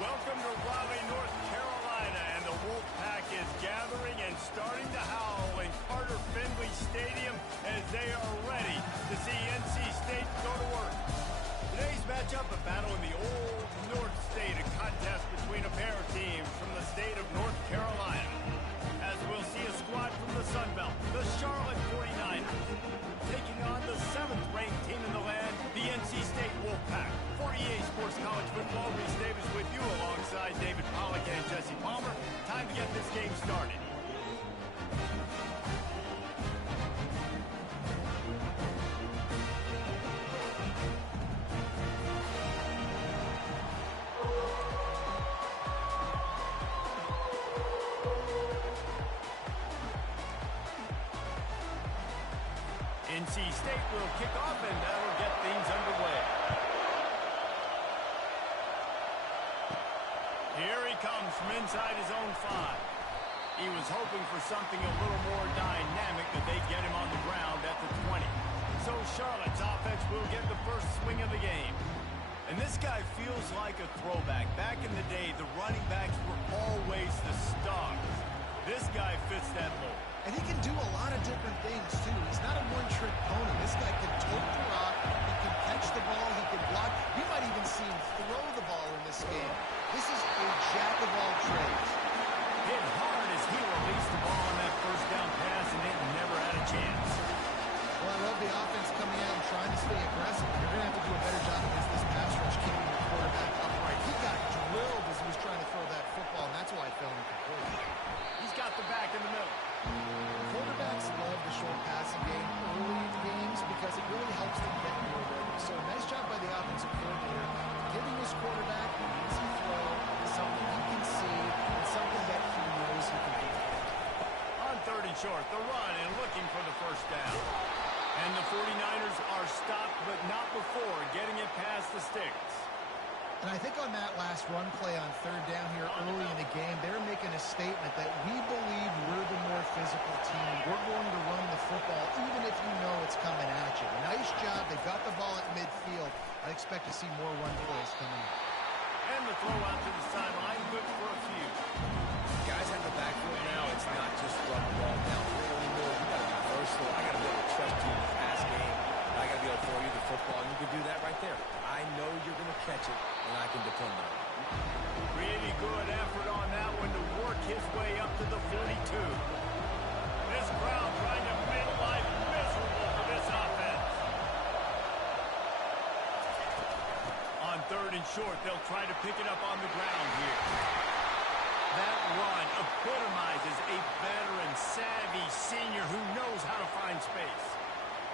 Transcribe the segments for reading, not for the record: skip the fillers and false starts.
Welcome to Raleigh, North Carolina, and the Wolfpack is gathering and starting to howl in Carter Finley Stadium as they are ready to see NC State go to work. Today's matchup, a battle in the Old North State, a contest between a pair of teams from the state of North Carolina. As we'll see a squad from the Sun Belt, the Charlotte 49ers, taking on the 7th-ranked team in the land, the NC State Wolfpack. 48 Sports College Football, Reese Davis with you alongside David Pollack and Jesse Palmer. Time to get this game started. NC State will kick off, and that'll get things underway. Here he comes from inside his own 5. He was hoping for something a little more dynamic, that they'd get him on the ground at the 20. So Charlotte's offense will get the first swing of the game. And this guy feels like a throwback. Back in the day, the running backs were always the stars. This guy fits that mold. And he can do a lot of different things, too. He's not a one-trick pony. This guy can tote the rock, he can catch the ball, he can block. You might even see him throw the ball in this game. This is a jack-of-all-trades. Hit hard as he released the ball on that first down pass, and it never had a chance. Well, I love the offense coming out and trying to stay aggressive. You're going to have to do a better job against this pass rush, keeping the quarterback upright. He got drilled as he was trying to throw that football, and that's why it fell incomplete. He's got the back in the middle. Quarterbacks love the short passing game early in games because it really helps them get more ready. So a nice job by the offensive coordinator, giving his quarterback an easy throw, something he can see, and something that he knows he can do. On 3rd and short, the run and looking for the first down. And the 49ers are stopped, but not before getting it past the sticks. And I think on that last run play on 3rd down here early in the game, they're making a statement that we believe we're the more physical team. We're going to run the football even if you know it's coming at you. Nice job. They got the ball at midfield. I expect to see more run plays coming up. And the throw out to the sideline, good for a few. Guys have the backfield now. It's not just run the ball downfield anymore. You got to be versatile. I got to be able to trust you in the pass game. I got to be able to throw you the football, and you can do that right there. I know you're going to catch it, and I can depend on it. Really good effort on that one to work his way up to the 42. This crowd trying to make life miserable for this offense. On 3rd and short, they'll try to pick it up on the ground here. That run epitomizes a veteran, savvy senior who knows how to find space.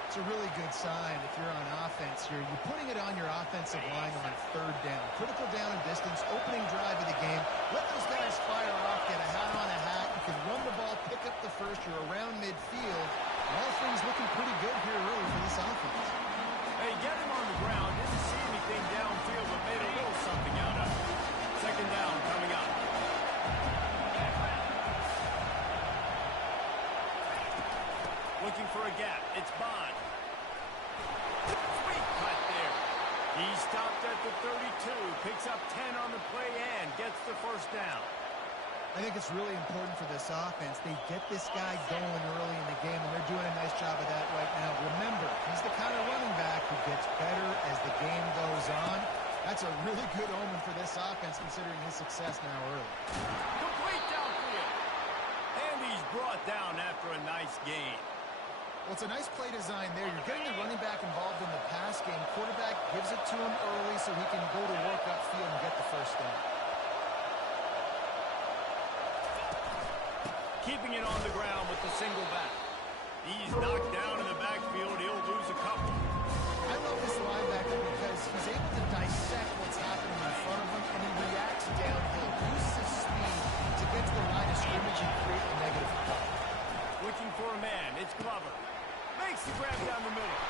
It's a really good sign if you're on offense here. You're putting it on your offensive line on 3rd down. Critical down and distance, opening drive of the game. Let those guys fire off, get a hat on a hat. You can run the ball, pick up the first. You're around midfield. All things looking pretty good here early for this offense. Hey, get him on the ground. Didn't see anything downfield, but made a little something out of it. 2nd down coming up. Looking for a gap. It's Bond. Sweet cut there. He stopped at the 32, picks up 10 on the play and gets the first down. I think it's really important for this offense. They get this guy going early in the game, and they're doing a nice job of that right now. Remember, he's the kind of running back who gets better as the game goes on. That's a really good omen for this offense, considering his success now early. Complete downfield. And he's brought down after a nice gain. Well, it's a nice play design there. You're getting the running back involved in the pass game. Quarterback gives it to him early so he can go to work upfield and get the first down. Keeping it on the ground with the single back. He's knocked down in the backfield. He'll lose a couple. I love this linebacker because he's able to dissect what's happening in front of him, and he reacts downhill. Uses his speed to get to the line of scrimmage and create a negative play. Looking for a man. It's Glover. Makes the grab down the middle.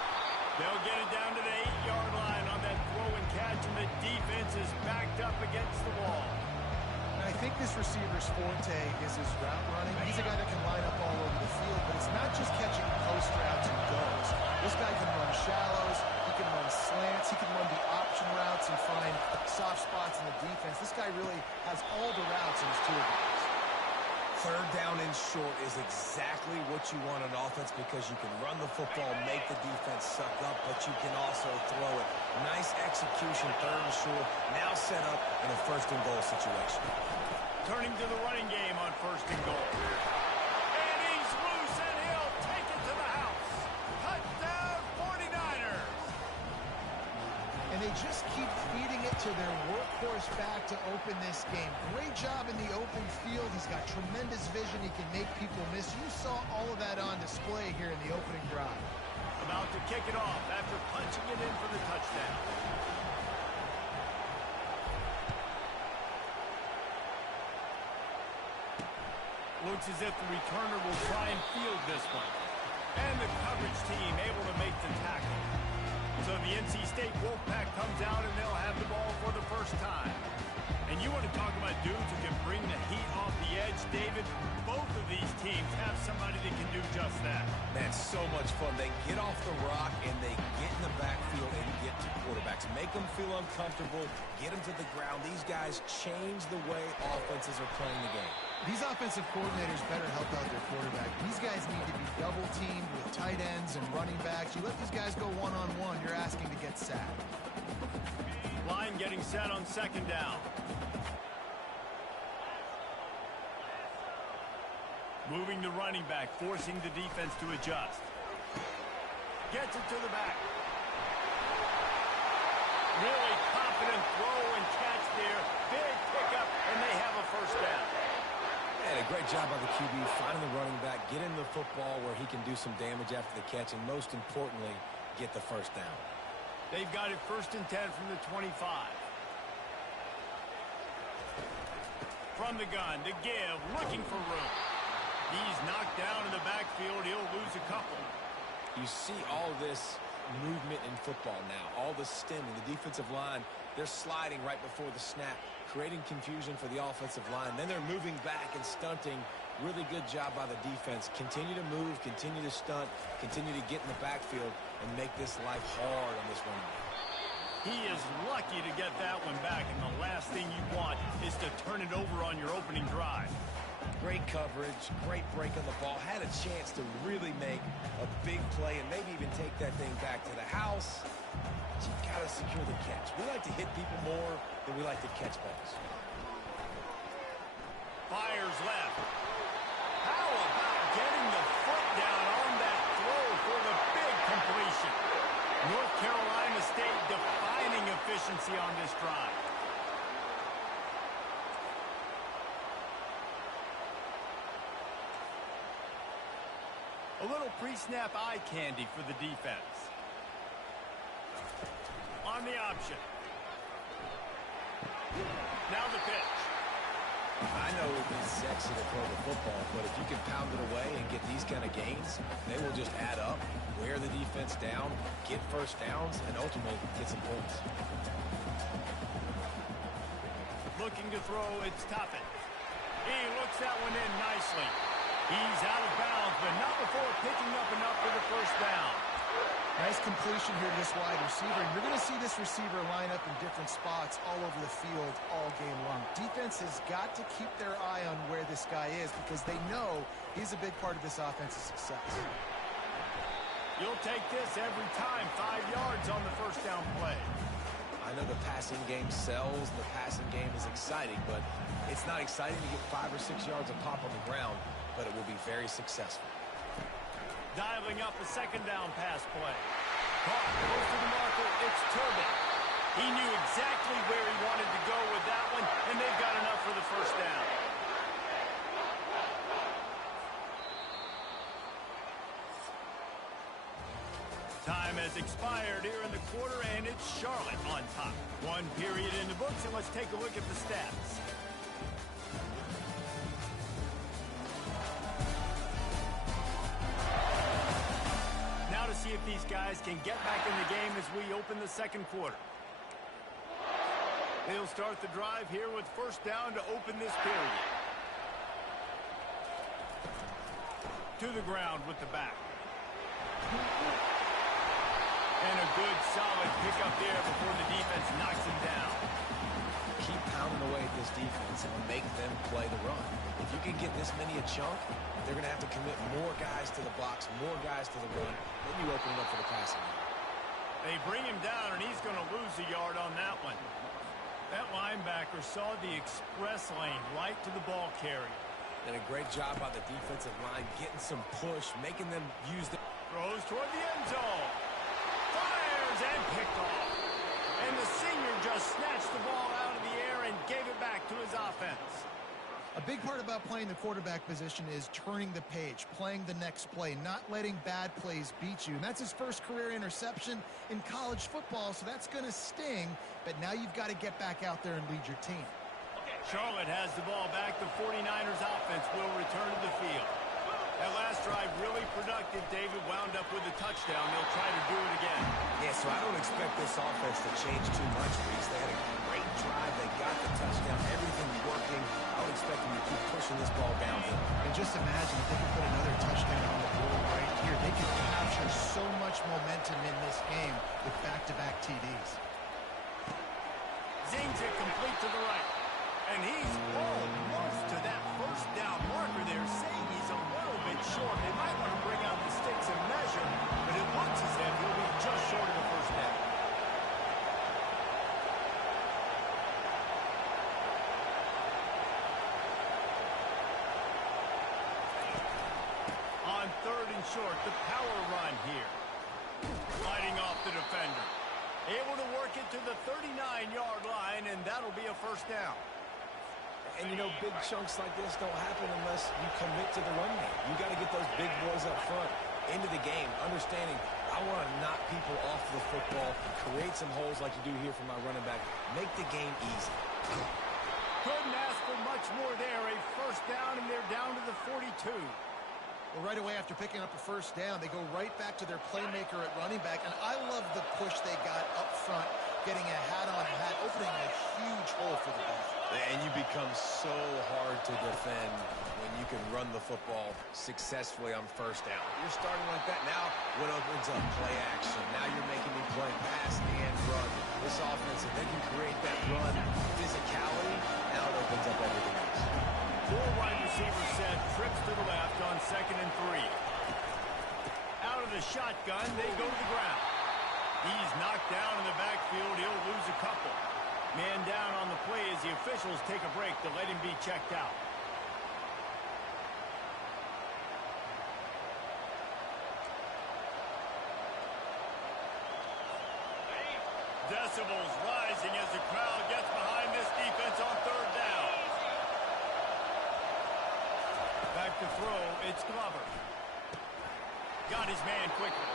They'll get it down to the 8-yard line on that throw and catch, and the defense is backed up against the wall. And I think this receiver's forte is his route running. He's a guy that can line up all over the field, but it's not just catching post routes and goes. This guy can run shallows. He can run slants. He can run the option routes and find soft spots in the defense. This guy really has all the routes in his toolbox. Third down and short is exactly what you want on offense because you can run the football, make the defense suck up, but you can also throw it. Nice execution, third and short, now set up in a first and goal situation. Turning to the running game on first and goal. And he's loose, and he'll take it to the house. Touchdown, 49ers. And they just keep feeding it to their workhorse back to open this game. Great job in the open field. He's got tremendous vision. He can make people miss. You saw all of that on display here in the opening drive. About to kick it off after punching it in for the touchdown. Looks as if the returner will try and field this one. And the coverage team able to make the tackle. So the NC State Wolfpack comes out and they'll have the ball for the first time. And you want to talk about dudes who can bring the heat off the edge, David? Both of these teams have somebody that can do just that. Man, so much fun. They get off the rock and they get in the backfield and get to quarterbacks. Make them feel uncomfortable, get them to the ground. These guys change the way offenses are playing the game. These offensive coordinators better help out their quarterback. These guys need to be double-teamed with tight ends and running backs. You let these guys go one-on-one, you're asking to get sacked. Line getting set on second down. Moving the running back, forcing the defense to adjust. Gets it to the back. Really confident throw and catch there. Big pickup, and they have a first down. And a great job by the QB finding the running back, getting the football where he can do some damage after the catch, and most importantly, get the first down. They've got it first and 10 from the 25. From the gun to give, looking for room. He's knocked down in the backfield. He'll lose a couple. You see all this movement in football now, all the stemming, the defensive line, they're sliding right before the snap, creating confusion for the offensive line. Then they're moving back and stunting. Really good job by the defense. Continue to move, continue to stunt, continue to get in the backfield and make this life hard on this running back. He is lucky to get that one back, and the last thing you want is to turn it over on your opening drive. Great coverage, great break on the ball. Had a chance to really make a big play and maybe even take that thing back to the house. But you got to secure the catch. We like to hit people more than we like to catch balls. Fires left. How about getting the foot down on that throw for the big completion? North Carolina State defining efficiency on this drive. A little pre-snap eye candy for the defense. On the option. Now the pitch. I know it is sexy to throw the football, but if you can pound it away and get these kind of gains, they will just add up, wear the defense down, get first downs, and ultimately get some points. Looking to throw, it's Toppin. He looks that one in nicely. He's out of bounds, but not before picking up enough for the first down. Nice completion here to this wide receiver. And you're going to see this receiver line up in different spots all over the field all game long. Defense has got to keep their eye on where this guy is because they know he's a big part of this offense's success. You'll take this every time. 5 yards on the first down play. I know the passing game sells, the passing game is exciting, but it's not exciting to get 5 or 6 yards of pop on the ground, but it will be very successful. Dialing up a second down pass play. Caught close to the marker. It's Turbin. He knew exactly where he wanted to go with that one, and they've got enough for the first down. Time has expired here in the quarter, and it's Charlotte on top. 1 period in the books, and let's take a look at the stats. Now to see if these guys can get back in the game as we open the second quarter. They'll start the drive here with first down to open this period. To the ground with the back. And a good, solid pickup there before the defense knocks him down. Keep pounding away at this defense and make them play the run. If you can get this many a chunk, they're going to have to commit more guys to the box, more guys to the run. Then you open it up for the passing. They bring him down, and he's going to lose a yard on that one. That linebacker saw the express lane right to the ball carrier. And a great job by the defensive line getting some push, making them use the... Throws toward the end zone. Fires and picked off. And the senior just snatched the ball out of the air and gave it back to his offense. A big part about playing the quarterback position is turning the page, playing the next play, not letting bad plays beat you. And that's his first career interception in college football, so that's going to sting. But now you've got to get back out there and lead your team. Charlotte has the ball back. The 49ers offense will return to the field. That last drive really productive. David wound up with a touchdown. They'll try to do it again. Yeah, so I don't expect this offense to change too much, Reese. They had a great drive. They got the touchdown. Everything working. I would expect them to keep pushing this ball down. And just imagine if they could put another touchdown on the board right here. They could capture so much momentum in this game with back-to-back TDs. Zings it complete to the right. And he's almost to that first down marker there, saying he's a little bit short. They might want to bring out the sticks and measure, but it looks as if he'll be just short of the first down. On third and short, the power run here. Sliding off the defender. Able to work it to the 39-yard line, and that'll be a first down. And, you know, big chunks like this don't happen unless you commit to the run game. You got to get those big boys up front into the game, understanding I want to knock people off the football, create some holes like you do here for my running back, make the game easy. Couldn't ask for much more there. A first down, and they're down to the 42. Well, right away after picking up a first down, they go right back to their playmaker at running back. And I love the push they got up front, getting a hat-on-hat, opening a huge hole for the ball. And you become so hard to defend when you can run the football successfully on first down. You're starting like that. Now what opens up? Play action. Now you're making me play pass and run. This offense, if they can create that run physicality, now it opens up everything else. Four wide receivers set, trips to the left on 2nd and 3. Out of the shotgun, they go to the ground. He's knocked down in the backfield. He'll lose a couple. Man down on the play as the officials take a break to let him be checked out. Decibels rising as the crowd gets behind this defense on third down. Back to throw, it's Glover. Got his man quickly.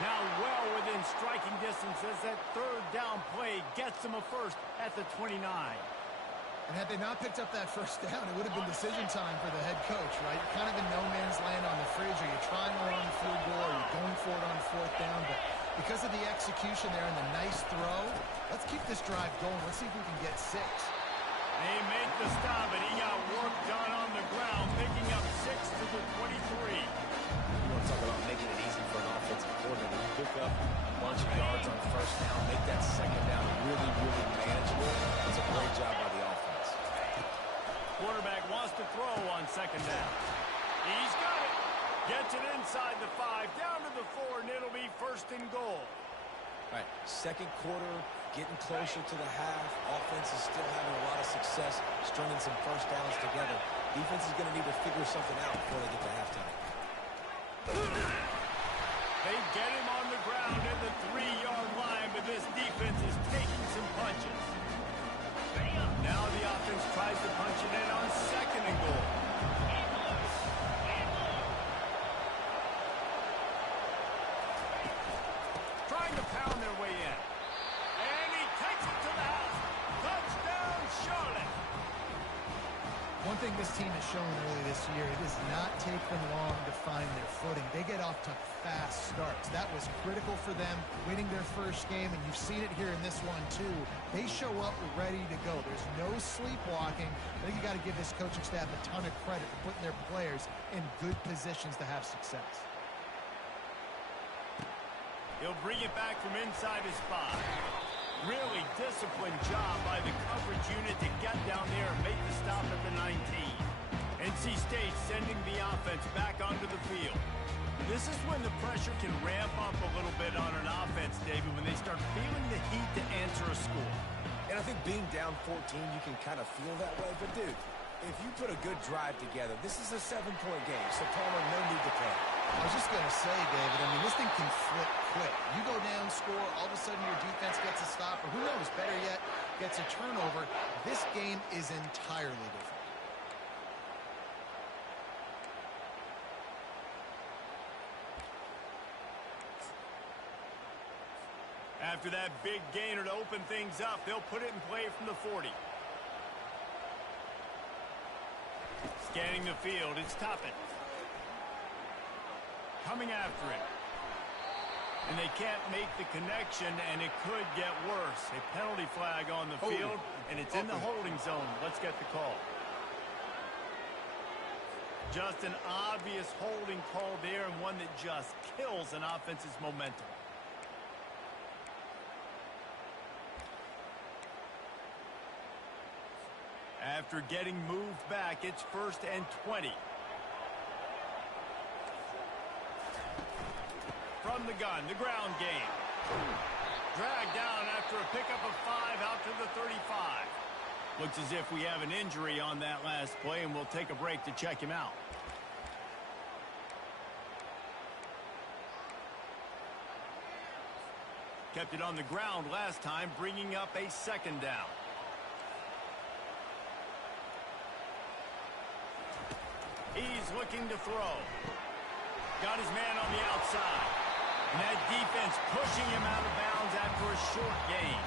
Now well within striking distance as that third down play gets him a first at the 29. And had they not picked up that first down, it would have been decision time for the head coach, right? You're kind of in no man's land on the fridge. Are you trying to run field goal? Are you going for it on fourth down? But because of the execution there and the nice throw, let's keep this drive going. Let's see if we can get 6. They make the stop, and he got work done on the ground, picking up 6 to the 23. You want to talk about making it easy for an offensive coordinator. You pick up a bunch of yards on first down, make that second down really, really manageable. It's a great job by the offense. Quarterback wants to throw on second down. He's got it. Gets it inside the 5, down to the 4, and it'll be first and goal. All right, second quarter, getting closer to the half. Offense is still having a lot of success stringing some first downs together. Defense is going to need to figure something out before they get to halftime. They get him on the ground at the 3-yard line, but this defense is taking some punches. Now the offense tries to punch it in on second and goal. Trying to pound their way in. And he takes it to the house. Touchdown, Charlotte. One thing this team has shown early this year, it does not take them long to find their footing. They get off to fast starts. That was critical for them, winning their first game, and you've seen it here in this one too. They show up ready to go. There's no sleepwalking. I think you got to give this coaching staff a ton of credit for putting their players in good positions to have success. He'll bring it back from inside his spot. Really disciplined job by the coverage unit to get down there and make the stop at the 19. NC State sending the offense back onto the field. This is when the pressure can ramp up a little bit on an offense, David, when they start feeling the heat to answer a score. And I think being down 14, you can kind of feel that way. But, dude, if you put a good drive together, this is a 7-point game. So, Palmer, no need to panic. I was just going to say, David, I mean, this thing can flip quick. You go down, score, all of a sudden your defense gets a stop, or who knows, better yet, gets a turnover. This game is entirely different. After that big gainer to open things up, they'll put it in play from the 40. Scanning the field, it's Toppin. Coming after him. And they can't make the connection, and it could get worse. A penalty flag on the field, and it's in the holding zone. Let's get the call. Just an obvious holding call there, and one that just kills an offense's momentum. After getting moved back, it's 1st and 20. From the gun, the ground game. Dragged down after a pickup of 5 out to the 35. Looks as if we have an injury on that last play, and we'll take a break to check him out. Kept it on the ground last time, bringing up a 2nd down. He's looking to throw. Got his man on the outside. And that defense pushing him out of bounds after a short gain.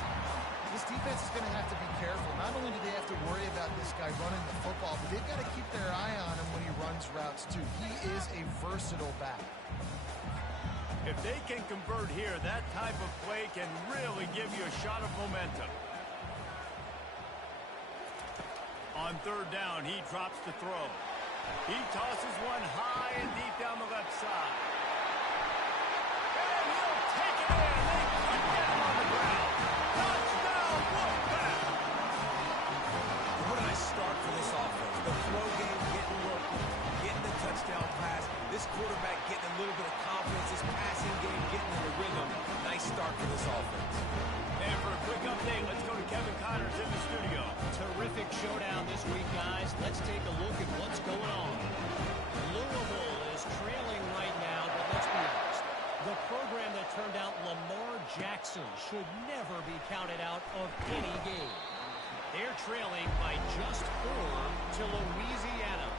This defense is going to have to be careful. Not only do they have to worry about this guy running the football, but they've got to keep their eye on him when he runs routes too. He is a versatile back. If they can convert here, that type of play can really give you a shot of momentum. On 3rd down, he drops to throw. He tosses one high and deep down the left side. And he'll take it in. They cut down on the ground. Touchdown, Wolfpack! What a nice start for this offense. The throw game getting working, getting the touchdown pass. This quarterback getting a little bit of confidence. This passing game getting in the rhythm. Nice start for this offense. And for a quick update, let's go to Kevin Connors in the studio. Terrific showdown this week, guys. Let's take a look at what's going on. Louisville is trailing right now, but let's be honest. The program that turned out Lamar Jackson should never be counted out of any game. They're trailing by just 4 to Louisiana.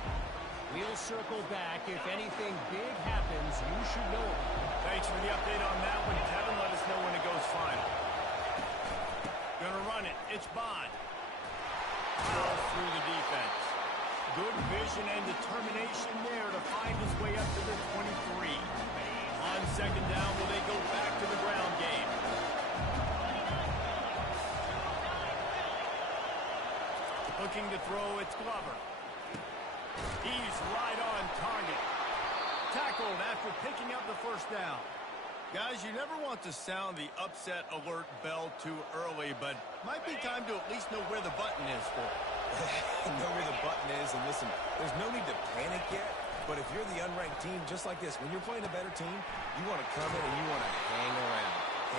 We'll circle back. If anything big happens, you should know about it. Thanks for the update on that one, Kevin. Let us know when it goes final. Gonna run it. It's Bond. All through the defense. Good vision and determination there to find his way up to the 23. On 2nd down, will they go back to the ground game? Looking to throw, it's Glover. He's right on target. Tackled after picking up the 1st down. Guys, you never want to sound the upset alert bell too early, but might be time to at least know where the button is for it. Know where the button is, and listen, there's no need to panic yet, but if you're the unranked team, just like this, when you're playing a better team, you want to come in and you want to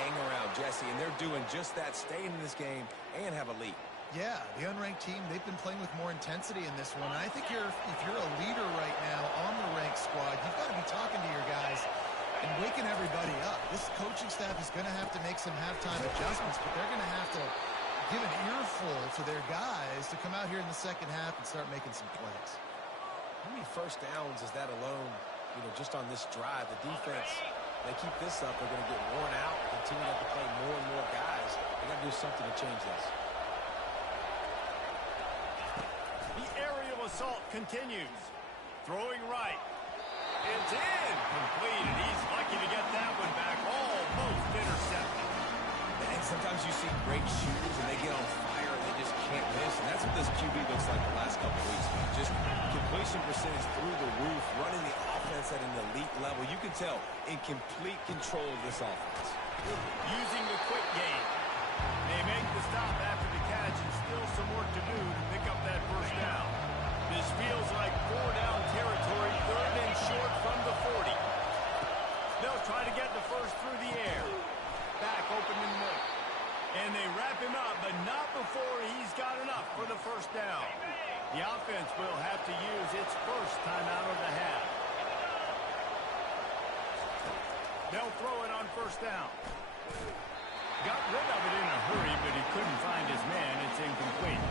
hang around, Jesse, and they're doing just that, staying in this game and have a lead. Yeah, the unranked team, they've been playing with more intensity in this one. And I think if you're a leader right now on the ranked squad, you've got to be talking to your guys and waking everybody up. This coaching staff is going to have to make some halftime adjustments, but they're going to have to give an earful to their guys to come out here in the 2nd half and start making some plays. How many 1st downs is that alone, just on this drive? The defense, they keep this up, they're going to get worn out, continue to have to play more and more guys. They got to do something to change this. The aerial assault continues. Throwing right. It's in. Complete, and he's lucky to get that one back. Almost intercepted. And sometimes you see great shooters, and they get on fire, and they just can't miss. And that's what this QB looks like the last couple of weeks. Just completion completion percentage through the roof, running the offense at an elite level. You can tell in complete control of this offense. Using the quick game. They make the stop after the catch and still some work to do to pick up that first down. This feels like 4-down territory, third and short from the 40. They'll try to get the first through the air. Back open in the middle. And they wrap him up, but not before he's got enough for the first down. The offense will have to use its first timeout of the half. They'll throw it on first down. Got rid of it in a hurry, but he couldn't find his man. It's incomplete.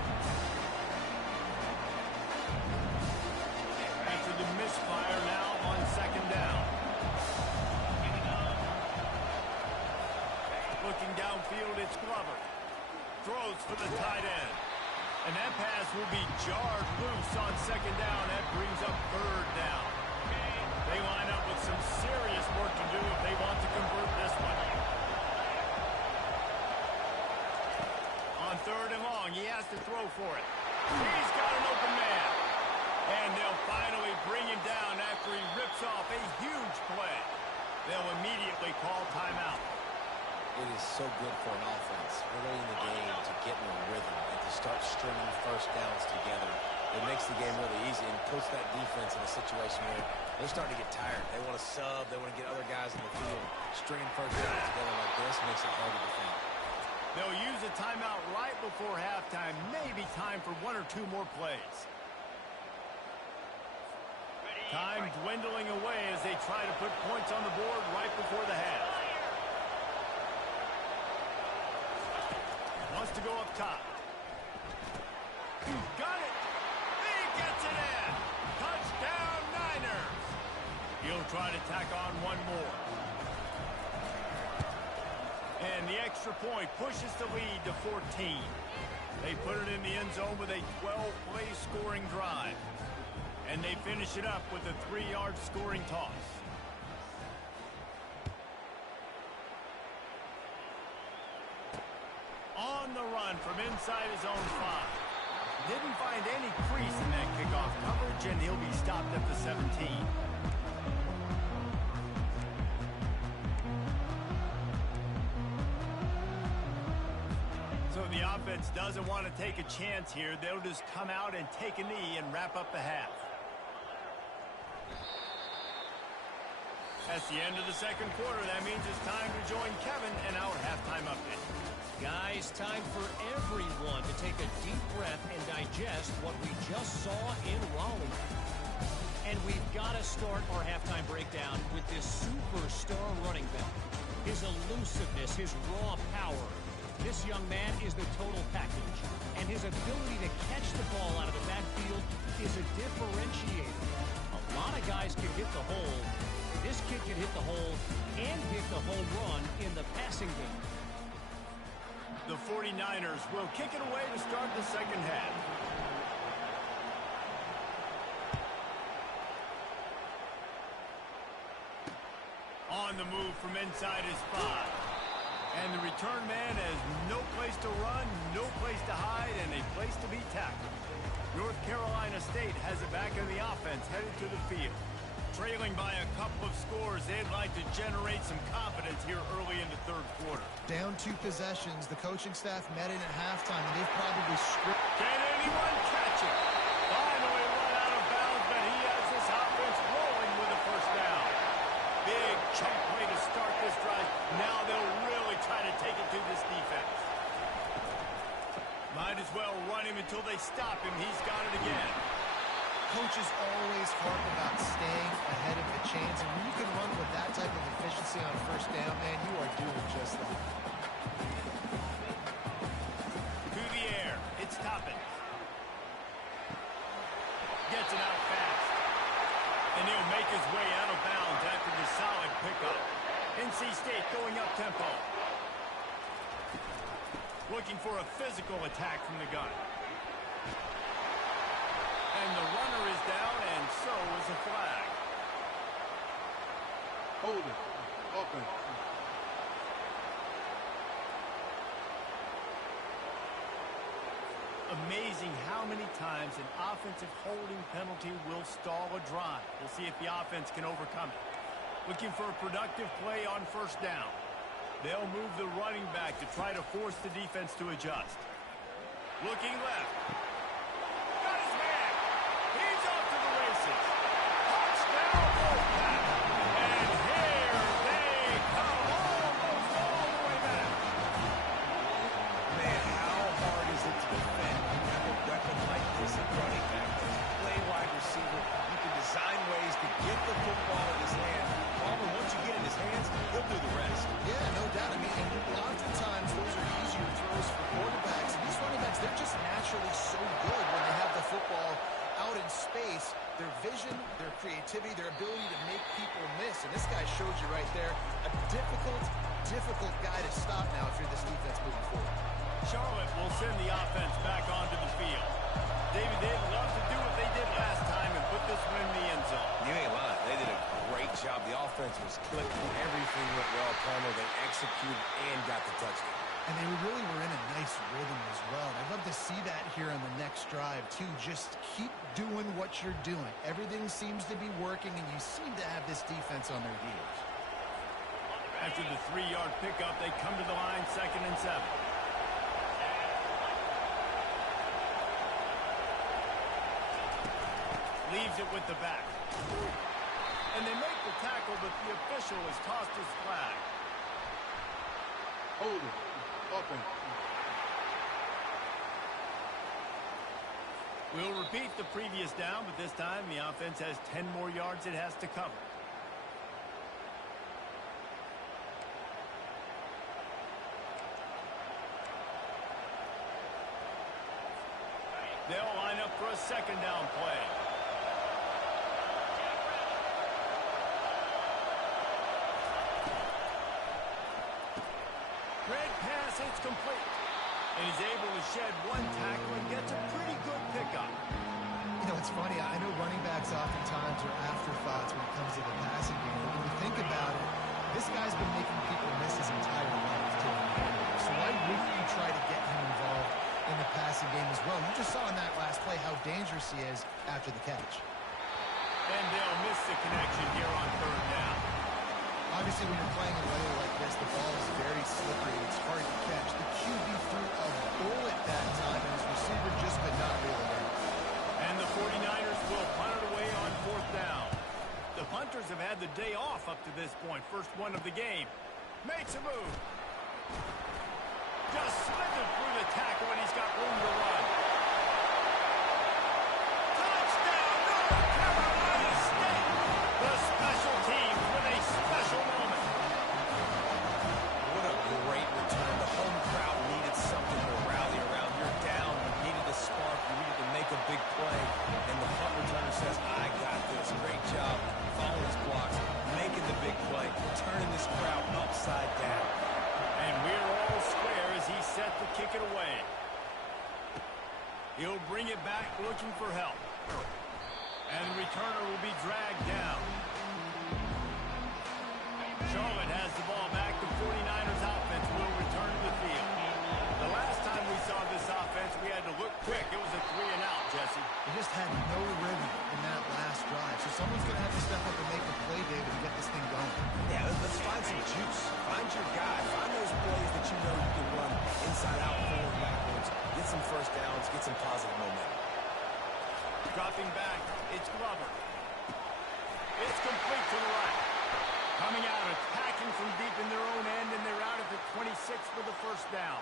After the misfire now on second down. Looking downfield, it's Glover. Throws for the tight end. And that pass will be jarred loose on second down. That brings up third down. They line up with some serious work to do if they want to convert this one. On third and long, he has to throw for it. He's got an open man. And they'll finally bring him down after he rips off a huge play. They'll immediately call timeout. It is so good for an offense early in the game to get in a rhythm and to start stringing first downs together. It makes the game really easy and puts that defense in a situation where they're starting to get tired. They want to sub. They want to get other guys in the field. Stringing first downs together like this makes it hard to defend. They'll use a timeout right before halftime. Maybe time for one or two more plays. Time dwindling away as they try to put points on the board right before the half. Wants to go up top. Got it. He gets it in. Touchdown, Niners. He'll try to tack on one more. And the extra point pushes the lead to 14. They put it in the end zone with a 12-play scoring drive. And they finish it up with a 3-yard scoring toss. On the run from inside his own 5. Didn't find any crease in that kickoff coverage, and he'll be stopped at the 17. So the offense doesn't want to take a chance here. They'll just come out and take a knee and wrap up the half. That's the end of the second quarter. That means it's time to join Kevin in our halftime update. Guys, time for everyone to take a deep breath and digest what we just saw in Raleigh. And we've got to start our halftime breakdown with this superstar running back. His elusiveness, his raw power. This young man is the total package. And his ability to catch the ball out of the backfield is a differentiator. A lot of guys can hit the hole. This kid can hit the hole and hit the home run in the passing game. The 49ers will kick it away to start the second half. On the move from inside his 5. And the return man has no place to run, no place to hide, and a place to be tackled. North Carolina State has it back in the offense headed to the field. Trailing by a couple of scores, they'd like to generate some confidence here early in the third quarter. Down 2 possessions. The coaching staff met in at halftime, and they've probably scripted. Can anyone catch it? Finally run out of bounds, but he has this offense rolling with a first down. Big chunk play to start this drive. Now they'll really try to take it to this defense. Might as well run him until they stop him. He's got it again. Coaches always harp about staying ahead of the chains, and when you can run with that type of efficiency on first down, man, you are doing just that. To the air, it's Toppin. Gets it out fast. And he'll make his way out of bounds after the solid pickup. NC State going up tempo. Looking for a physical attack from the gun. And the runner is down, and so is a flag. Hold it. Open. Amazing how how many times an offensive holding penalty will stall a drive. We'll see if the offense can overcome it. Looking for a productive play on first down. They'll move the running back to try to force the defense to adjust. Looking left. Got his man. He's off to the races. Touchdown, Wolfpack. And here they come. Almost all the way back. Man, how hard is it to defend when you have a weapon like this at running back? Play wide receiver. You can design ways to get the football in his hand. Palmer, once you get in his hands, he'll do the rest. Yeah, no doubt. I mean, and oftentimes those are easier throws for quarterbacks. And these running backs, they're just naturally so good when they have the football out in space. Their vision, their creativity, their ability to make people miss. And this guy showed you right there a difficult guy to stop now if you're this defense moving forward. Charlotte will send the offense back onto the field. David, they'd love to do what they did last time and put this one in the end zone. You ain't lying. They did a great job. The offense was clicking. Everything went well. Palmer, they executed and got the touchdown. And they really were in a nice rhythm as well. And I'd love to see that here on the next drive, too. Just keep doing what you're doing. Everything seems to be working, and you seem to have this defense on their heels. After the 3-yard pickup, they come to the line, 2nd and 7. Leaves it with the back. And they make the tackle, but the official has tossed his flag. Hold it. Open. We'll repeat the previous down, but this time the offense has 10 more yards it has to cover. They'll line up for a 2nd down play. Red pass, it's complete. And he's able to shed one tackle and gets a pretty good pickup. You know, it's funny. I know running backs oftentimes are afterthoughts when it comes to the passing game. But when you think about it, this guy's been making people miss his entire life doing it. So why wouldn't you try to get him involved in the passing game as well? You just saw in that last play how dangerous he is after the catch. And they'll miss the connection here on 3rd down. Obviously, when you're playing a layer like this, the ball is very slippery. It's hard to catch. The QB threw a bullet that time, and his receiver just could not reel it in. And the 49ers will punt it away on 4th down. The punters have had the day off up to this point. First one of the game. Makes a move. Just slithered through the tackle, and he's got room to run. Touchdown, North Carolina State! The special teams with a special moment. What a great return. The home crowd needed something to rally around. You're down. You needed a spark. You needed to make a big play. And the punt returner says, I got this. Great job following his blocks, making the big play, turning this crowd upside down. And we're all square as he's set to kick it away. He'll bring it back looking for help. And the returner will be dragged down. Charlotte has the ball back. The 49ers offense will return to the field. The last time we saw this offense, we had to look quick. It was a 3-and-out, Jesse. They just had no rhythm in that last drive. So someone's going to have to step up and make a play, David, and get this thing going. Yeah, let's find some juice. Find your guy. Find those plays that you know you can run inside out, forward, backwards. Get some first downs. Get some positive momentum. Dropping back, it's Glover. It's complete to the right. Coming out, attacking from deep in their own end, and they're out at the 26 for the 1st down.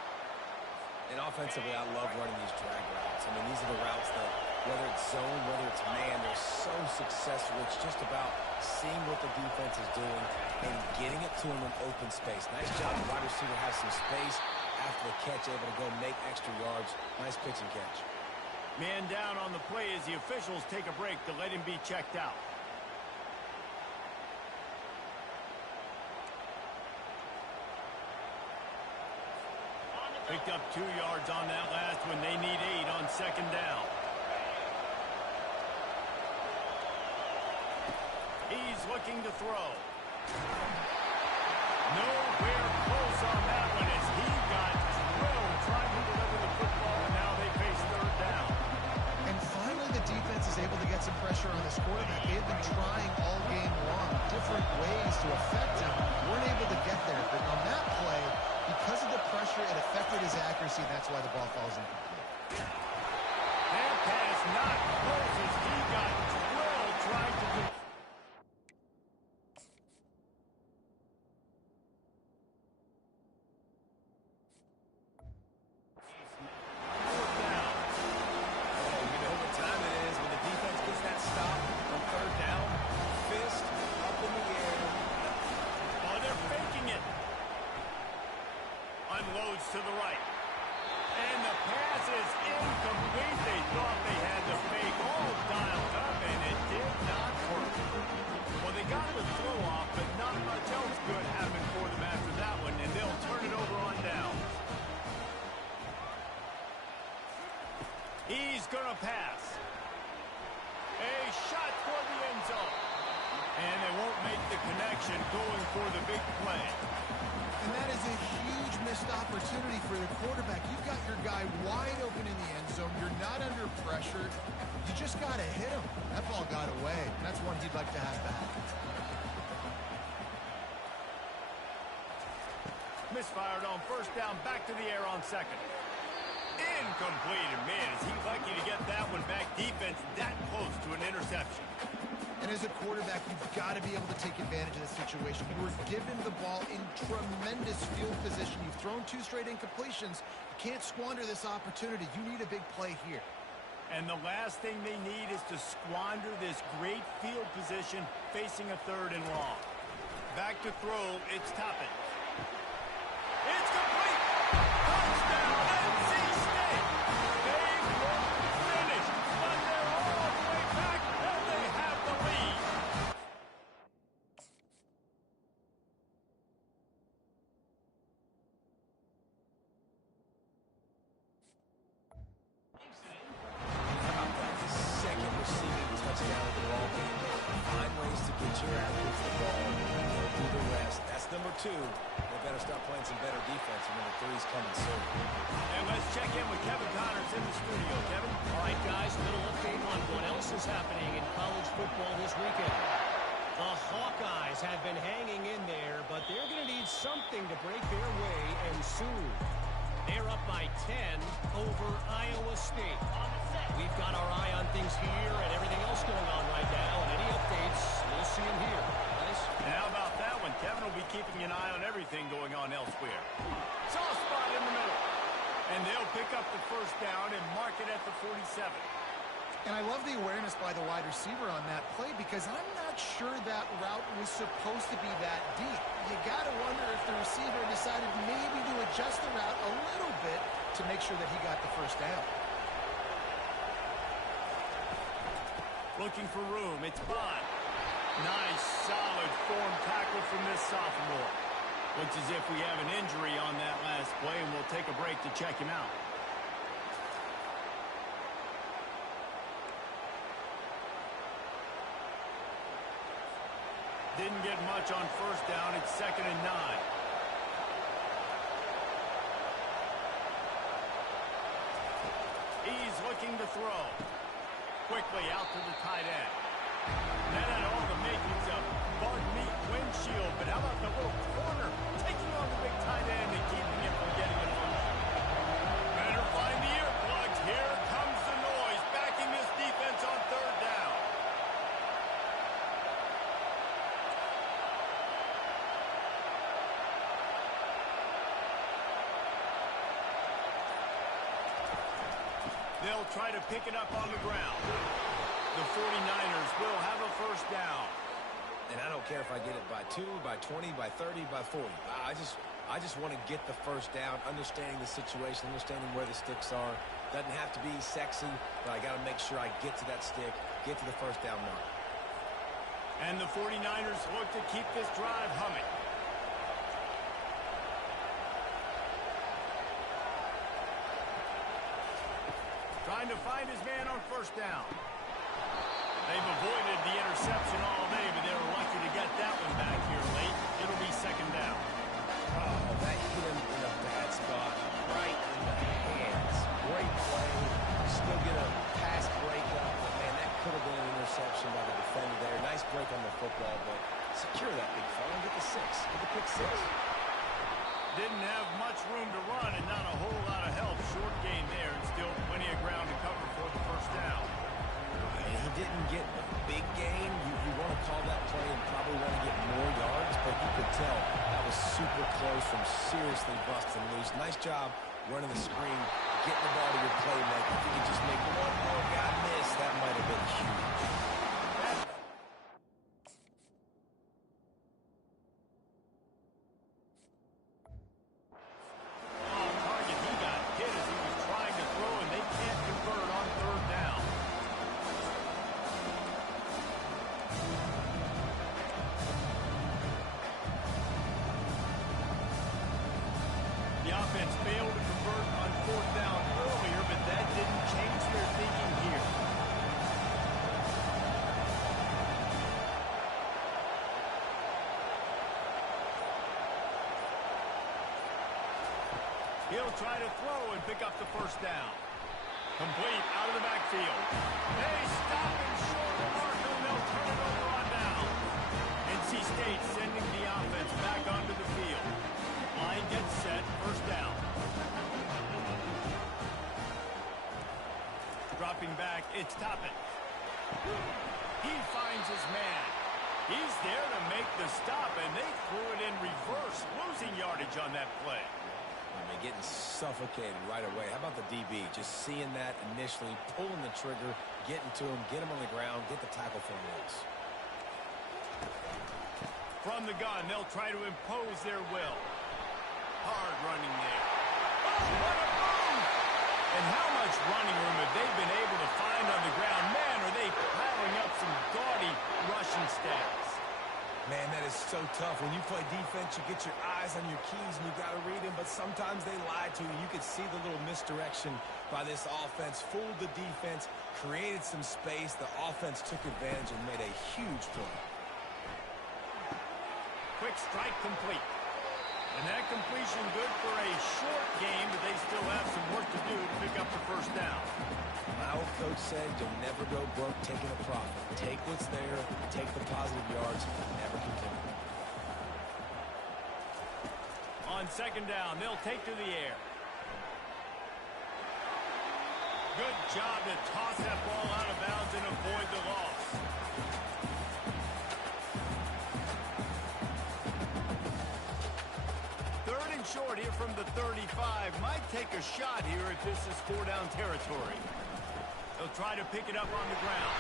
And offensively, I love running these drag routes. I mean, these are the routes that, whether it's zone, whether it's man, they're so successful. It's just about seeing what the defense is doing and getting it to them in open space. Nice job. The wide receiver has some space after the catch, able to go make extra yards. Nice pitch and catch. Man down on the play as the officials take a break to let him be checked out. Picked up 2 yards on that last one. They need 8 on 2nd down. He's looking to throw. Nowhere close on that one as he got drilled trying to deliver the football, and now they face 3rd down. the defense is able to get some pressure on this quarterback. They have been trying all game long different ways to affect him. Weren't able to get there. But on that play, because of the pressure, it affected his accuracy. That's why the ball falls incomplete. That pass not close as he got drilled trying to do. Unloads to the right. And the pass is incomplete. They thought they had the fake all dialed up, and it did not work. Well, they got the throw off, but not much else good happened for them after that one, and they'll turn it over on down. He's going to pass. A shot for the end zone. And they won't make the connection going for the big play. And that is a huge missed opportunity for the quarterback. You've got your guy wide open in the end zone. You're not under pressure. You just got to hit him. That ball got away. That's one he'd like to have back. Misfired on first down, back to the air on second. Incomplete, and man, is he lucky to get that one back. Defense that close to an interception. And as a quarterback, you've got to be able to take advantage of the situation. You were given the ball in tremendous field position. You've thrown 2 straight incompletions. You can't squander this opportunity. You need a big play here. And the last thing they need is to squander this great field position facing a 3rd and long. Back to throw, it's Toppin. It's complete! Touchdown, NC State! They look finished, but they're all the way back, and they have the lead. Second receiving touchdown of the ball game. Find ways to get your athletes the ball. They'll do the rest. That's number 2. They better start playing some better defense, and number 3's coming soon. And let's check in with Kevin Connors in the studio. Kevin? All right, guys, little update on what else is happening in college football this weekend. The Hawkeyes have been hanging in there, but they're going to need something to break their way, and soon. They're up by 10 over Iowa State. We've got our eye on things here and everything else going on right now, and any updates, we'll see them here. Nice. And how about that one? Kevin will be keeping an eye on everything going on elsewhere. Soft spot in the middle. And they'll pick up the first down and mark it at the 47. And I love the awareness by the wide receiver on that play because I'm not sure that route was supposed to be that deep. You got to wonder if the receiver decided maybe to adjust the route a little bit to make sure that he got the first down. Looking for room. It's Bond. Nice, solid form tackle from this sophomore. Looks as if we have an injury on that last play, and we'll take a break to check him out. Didn't get much on first down. It's 2nd and 9. He's looking to throw. Quickly out to the tight end. That had all the makings of bug meat windshield, but how about the little corner taking on the big tight end and keeping him from getting it on? Better find the earplugs. Here comes the noise, backing this defense on 3rd down. They'll try to pick it up on the ground. The 49ers will have a first down. And I don't care if I get it by 2, by 20, by 30, by 40. I just want to get the first down, understanding the situation, understanding where the sticks are. Doesn't have to be sexy, but I got to make sure I get to that stick, get to the first down mark. And the 49ers look to keep this drive humming. Trying to find his man on first down. They've avoided the interception all day, but they were lucky to get that one back here late. It'll be 2nd down. Oh, that hit him in a bad spot, right in the hands. Great play. Still get a pass breakup, and could have been an interception by the defender there. Nice break on the football, but secure that big fella and get the 6. Get the pick 6. Didn't have much room to run and not a whole lot of help. Short gain there and still plenty of ground to cover for the first down. And he didn't get a big gain. You want to call that play and probably want to get more yards, but you could tell that was super close from seriously busting loose. Nice job running the screen, getting the ball to your playmaker. If you could just make one more guy miss, that might have been huge. Target, he got hit as he was trying to throw, and they can't convert on third down. The offense failed to convert on fourth down earlier, but that didn't change their thinking here. He'll try to throw and pick up the first down. Complete out of the backfield. They stop him short of the mark, and they'll turn it over on down. NC State sending the offense back onto the field. Line gets set, first down. Dropping back, it's Toppin. He finds his man. He's there to make the stop, and they threw it in reverse, losing yardage on that play. I mean, getting suffocated right away. How about the DB? Just seeing that initially, pulling the trigger, getting to him, get him on the ground, get the tackle for him. From the gun, they'll try to impose their will. Hard running there. Oh, what a move! And how much running room have they been able to find on the ground? Man, are they piling up some gaudy rushing stats. Man, that is so tough. When you play defense, you get your eyes on your keys and you got to read them, but sometimes they lie to you. You could see the little misdirection by this offense, fooled the defense, created some space. The offense took advantage and made a huge play. Quick strike complete. And that completion good for a short game, but they still have some work to do to pick up the first down. My old coach said you'll never go broke taking a profit. Take what's there, take the positive yards, never complain. On second down, they'll take to the air. Good job to toss that ball out of bounds and avoid the loss. Third and short here from the 35. Might take a shot here if this is 4-down territory. They'll try to pick it up on the ground.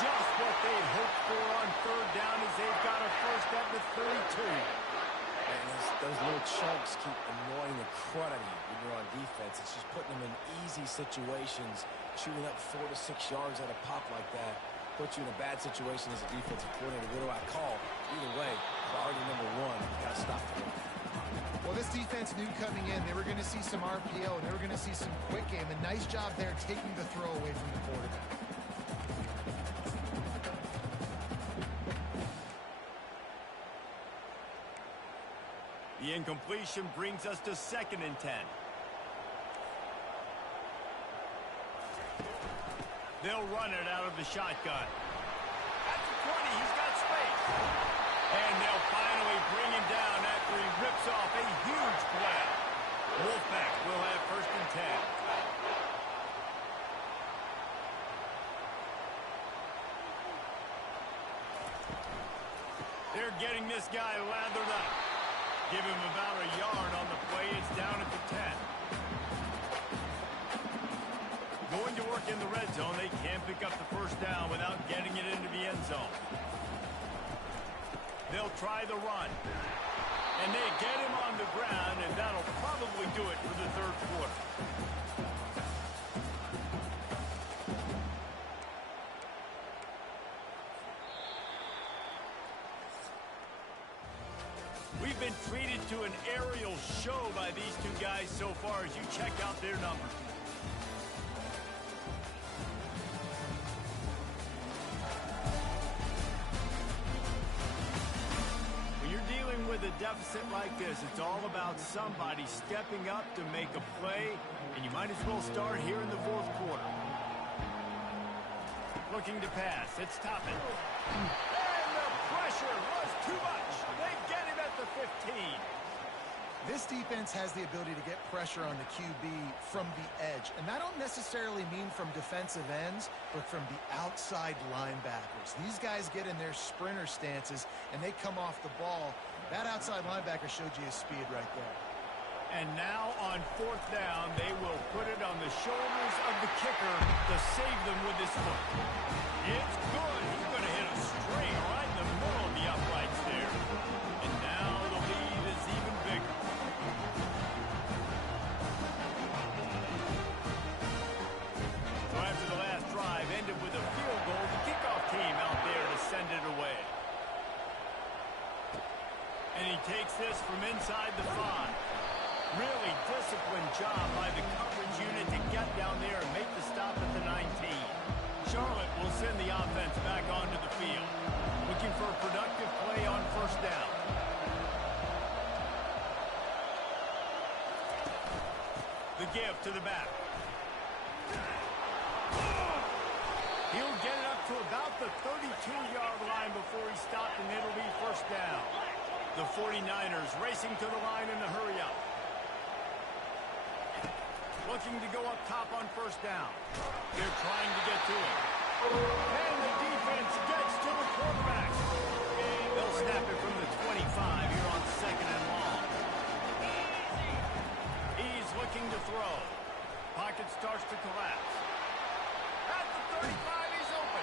Just what they hoped for on third down as they've got a first at the 32. And those little chunks keep annoying the crud out of you when you're on defense. It's just putting them in easy situations, shooting up 4 to 6 yards at a pop like that. Puts you in a bad situation as a defensive coordinator. What do I call? Either way, priority number one, you got to stop the run. Well, this defense knew coming in they were going to see some RPO, and they were going to see some quick game. A nice job there taking the throw away from the quarterback. The incompletion brings us to 2nd and 10. They'll run it out of the shotgun. At the 20, he's got space. And they'll finally bring him down after he rips off a huge play. Wolfpack will have 1st and 10. They're getting this guy lathered up. Give him about a yard on the play. It's down at the 10. Going to work in the red zone. They can't pick up the first down without getting it into the end zone. They'll try the run. And they get him on the ground, and that'll probably do it for the third quarter. We've been treated to an aerial show by these two guys so far as you check out their numbers. When you're dealing with a deficit like this, it's all about somebody stepping up to make a play, and you might as well start here in the fourth quarter. Looking to pass. It's Toppin. And the pressure was too much. They get him at the 15. This defense has the ability to get pressure on the QB from the edge. And I don't necessarily mean from defensive ends, but from the outside linebackers. These guys get in their sprinter stances, and they come off the ball. That outside linebacker showed you his speed right there. And now on fourth down, they will put it on the shoulders of the kicker to save them with his foot. It's good. He's going to hit a straight right in the middle of the uprights there. And now the lead is even bigger. So after the last drive ended with a field goal, the kickoff team out there to send it away. And he takes this from inside the 5. Really disciplined job by the coverage unit to get down there and make the stop at the 19. Charlotte will send the offense back onto the field. Looking for a productive play on first down. The give to the back. He'll get it up to about the 32-yard line before he's stopped, and it'll be first down. The 49ers racing to the line in a hurry-up. Looking to go up top on first down. They're trying to get to him. And the defense gets to the quarterback. They'll snap it from the 25 here on second and long. He's looking to throw. Pocket starts to collapse. At the 35, he's open.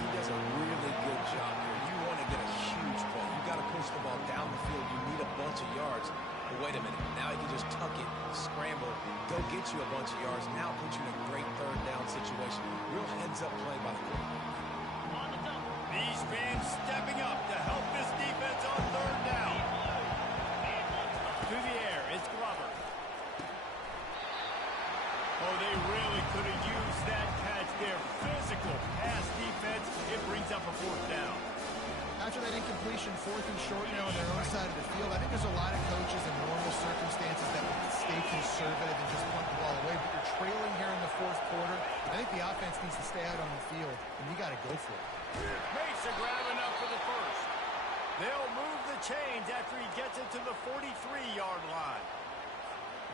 He does a really good job here. You want to get a huge play. You got to push the ball down the field. You need a bunch of yards. But wait a minute. Now he can just tuck it, scramble, go get you a bunch of yards. Now put you in a great third down situation. Real heads-up play by the quarterback. These fans stepping up to help this defense on third down. To the air, it's Glover. Oh, they really could have used that catch there. Physical pass defense. It brings up a fourth down. After that incompletion, fourth and short now on their own side of the field, I think there's a lot of coaches in normal circumstances that would stay conservative and just punt the ball away. But you're trailing here in the fourth quarter. I think the offense needs to stay out on the field, and you got to go for it. Makes a grab enough for the first. They'll move the chains after he gets it to the 43-yard line.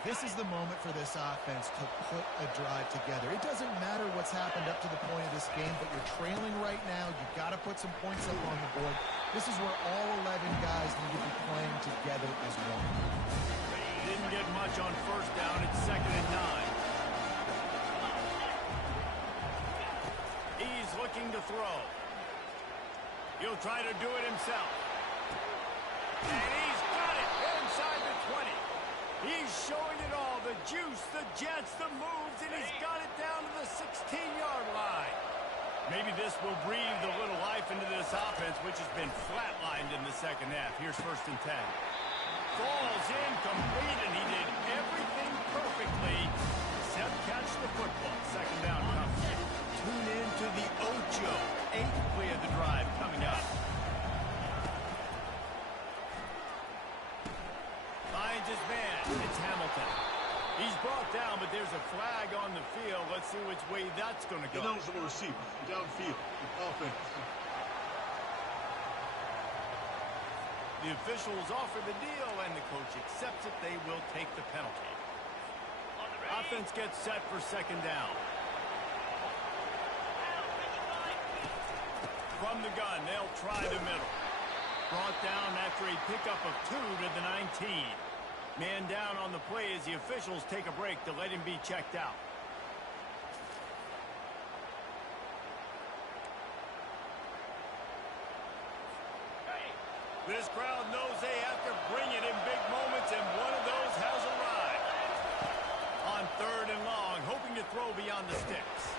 This is the moment for this offense to put a drive together. It doesn't matter what's happened up to the point of this game, but you're trailing right now. You've got to put some points up on the board. This is where all 11 guys need to be playing together as one. Didn't get much on first down. It's second and 9. He's looking to throw. He'll try to do it himself. And he's got it inside the 20. He's showing it all, the juice, the jets, the moves, and he's got it down to the 16-yard line. Maybe this will breathe a little life into this offense, which has been flatlined in the second half. Here's first and 10. Falls incomplete, and he did everything perfectly except catch the football. Second down comes. Tune in to the Ocho. 8th play of the drive coming up. Finds his man. It's Hamilton. He's brought down, but there's a flag on the field. Let's see which way that's going to go. Ineligible receiver, downfield, offense. The officials offer the deal, and the coach accepts it. They will take the penalty. Offense gets set for second down. From the gun, they'll try the middle. Brought down after a pickup of 2 to the 19. Man down on the play as the officials take a break to let him be checked out. This crowd knows they have to bring it in big moments, and one of those has arrived. On third and long, hoping to throw beyond the sticks.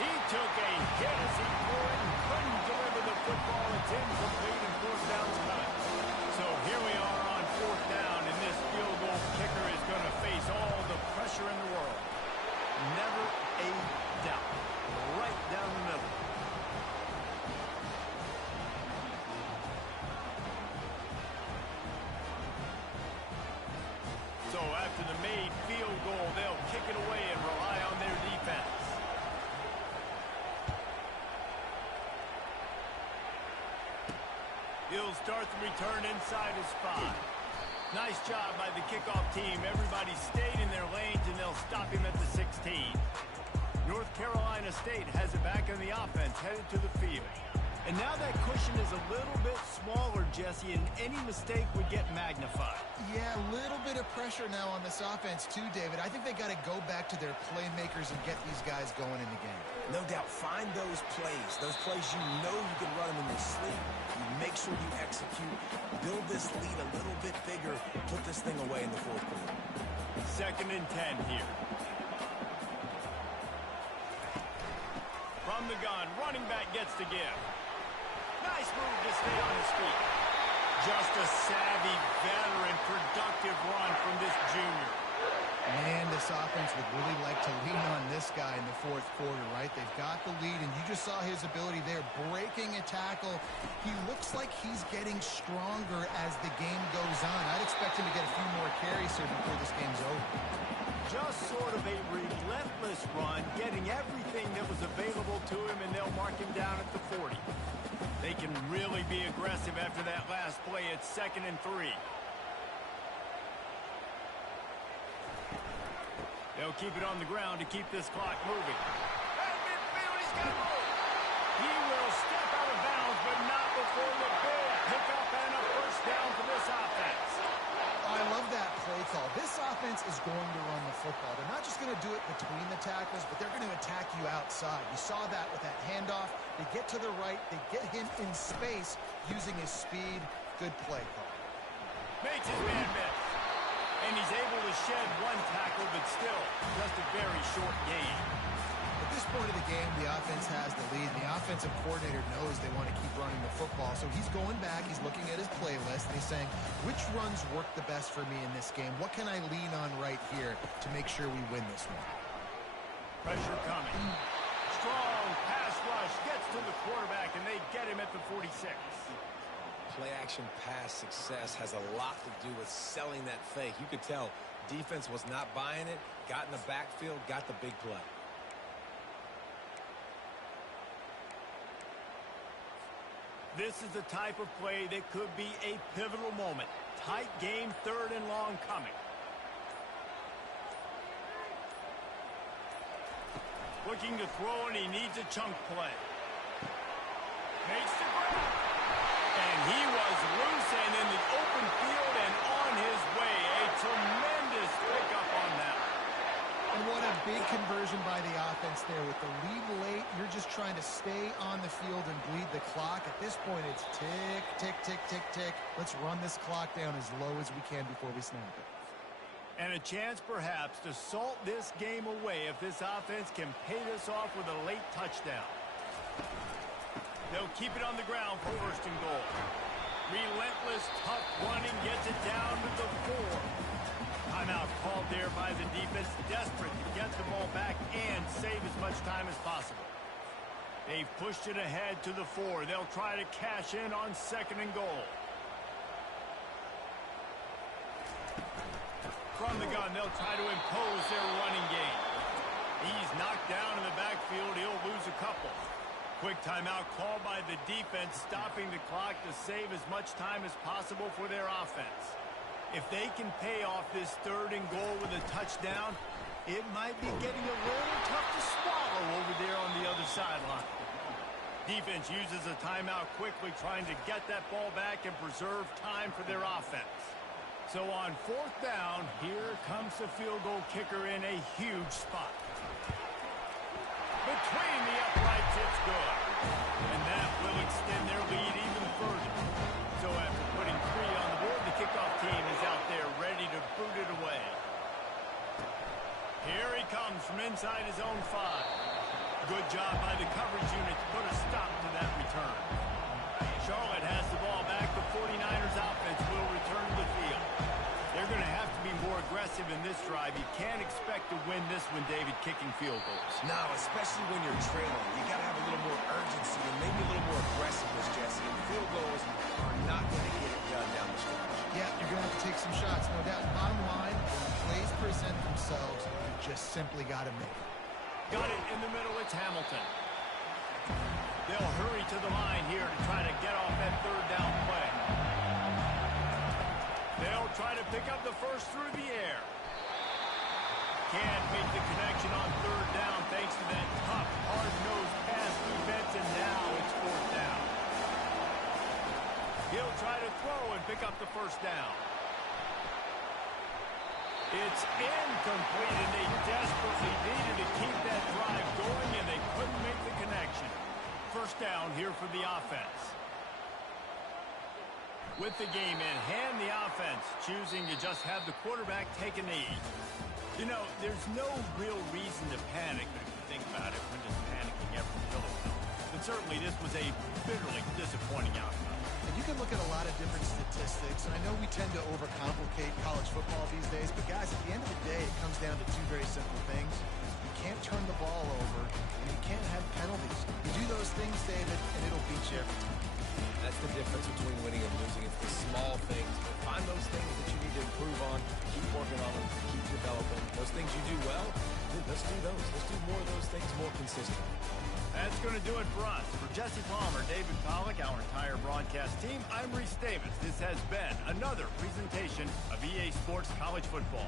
He took a hit as he threw it and couldn't deliver the football. It's incomplete and fourth down's coming. So here we are on fourth down, and this field goal kicker is going to face all the pressure in the world. Never a doubt. Right down the middle. So after the made field goal, they'll kick it away and rely on their defense. He'll start the return inside his 5. Nice job by the kickoff team. Everybody stayed in their lanes, and they'll stop him at the 16. North Carolina State has it back on the offense, headed to the field. And now that cushion is a little bit smaller, Jesse, and any mistake would get magnified. Yeah, a little bit of pressure now on this offense too, David. I think they got to go back to their playmakers and get these guys going in the game. No doubt, find those plays you know you can run them in your sleep. You make sure you execute, build this lead a little bit bigger, put this thing away in the fourth quarter. 2nd and 10 here. From the gun, running back gets to give. Nice move to stay on his feet. Just a savvy, veteran, productive run from this junior. Man, this offense would really like to lean on this guy in the fourth quarter, right? They've got the lead, and you just saw his ability there, breaking a tackle. He looks like he's getting stronger as the game goes on. I'd expect him to get a few more carries here before this game's over. Just sort of a relentless run, getting everything that was available to him, and they'll mark him down at the 40. They can really be aggressive after that last play. It's 2nd and 3. They'll keep it on the ground to keep this clock moving. At midfield, he's got room. He will step out of bounds, but not before the big pickup and a first down for this offense. I love that play call. This offense is going to run the football. They're not just going to do it between the tackles, but they're going to attack you outside. You saw that with that handoff. They get to the right. They get him in space using his speed. Good play call. Makes his man miss. And he's able to shed one tackle, but still just a very short gain. At this point of the game, the offense has the lead. The offensive coordinator knows they want to keep running the football. So he's going back, he's looking at his playlist, and he's saying, which runs work the best for me in this game? What can I lean on right here to make sure we win this one? Pressure coming. Strong pass rush gets to the quarterback, and they get him at the 46. Play-action pass success has a lot to do with selling that fake. You could tell defense was not buying it, got in the backfield, got the big play. This is the type of play that could be a pivotal moment. Tight game, 3rd and long coming. Looking to throw, and he needs a chunk play. Makes the grab. And he was loose and in the open field and on his way. A tremendous pickup on that. And what a big conversion by the offense there. With the lead late, you're just trying to stay on the field and bleed the clock. At this point, it's tick, tick, tick, tick, tick. Let's run this clock down as low as we can before we snap it. And a chance perhaps to salt this game away if this offense can pay this off with a late touchdown. They'll keep it on the ground for 1st and goal. Relentless, tough running gets it down to the 4. Timeout called there by the defense, desperate to get the ball back and save as much time as possible. They've pushed it ahead to the 4. They'll try to cash in on 2nd and goal. From the gun, they'll try to impose their running game. He's knocked down in the backfield. He'll lose a couple. Quick timeout called by the defense, stopping the clock to save as much time as possible for their offense. If they can pay off this 3rd and goal with a touchdown, it might be getting a little tough to swallow over there on the other sideline. Defense uses a timeout quickly, trying to get that ball back and preserve time for their offense. So on 4th down, here comes the field goal kicker in a huge spot. Between the uprights, it's good. And that will extend their lead even further. So after putting 3 on the board, the kickoff team is out there ready to boot it away. Here he comes from inside his own 5. Good job by the coverage unit to put a stop to that return. Charlotte has the ball back. The 49ers offense will return to the field. They're going to have to be more aggressive in this drive. You can't expect to win this one, David, kicking field goals. No, especially when you're trailing. You got to have a little more urgency and maybe a little more aggressiveness, Jesse. And field goals are not going to get it done down the stretch. Yeah, you're going to have to take some shots, no doubt. Bottom line, when plays present themselves, you just simply got to make it. Got it in the middle. It's Hamilton. They'll hurry to the line here to try to get off that 3rd down play. They'll try to pick up the first through the air. Can't make the connection on third down thanks to that tough, hard-nosed pass defense, and now it's fourth down. He'll try to throw and pick up the first down. It's incomplete, and they desperately needed to keep that drive going, and they couldn't make the connection. First down here for the offense. With the game in hand, the offense choosing to just have the quarterback take a knee. You know, there's no real reason to panic, but if you think about it, when does panicking ever really help? But certainly this was a bitterly disappointing outcome. And you can look at a lot of different statistics, and I know we tend to overcomplicate college football these days, but guys, at the end of the day, it comes down to two very simple things. You can't turn the ball over, and you can't have penalties. You do those things, David, and it'll beat you every time. That's the difference between winning and losing. It's the small things. Find those things that you need to improve on. Keep working on them. Keep developing. Those things you do well, dude, let's do those. Let's do more of those things more consistently. That's going to do it for us. For Jesse Palmer, David Pollack, our entire broadcast team, I'm Reese Davis. This has been another presentation of EA Sports College Football.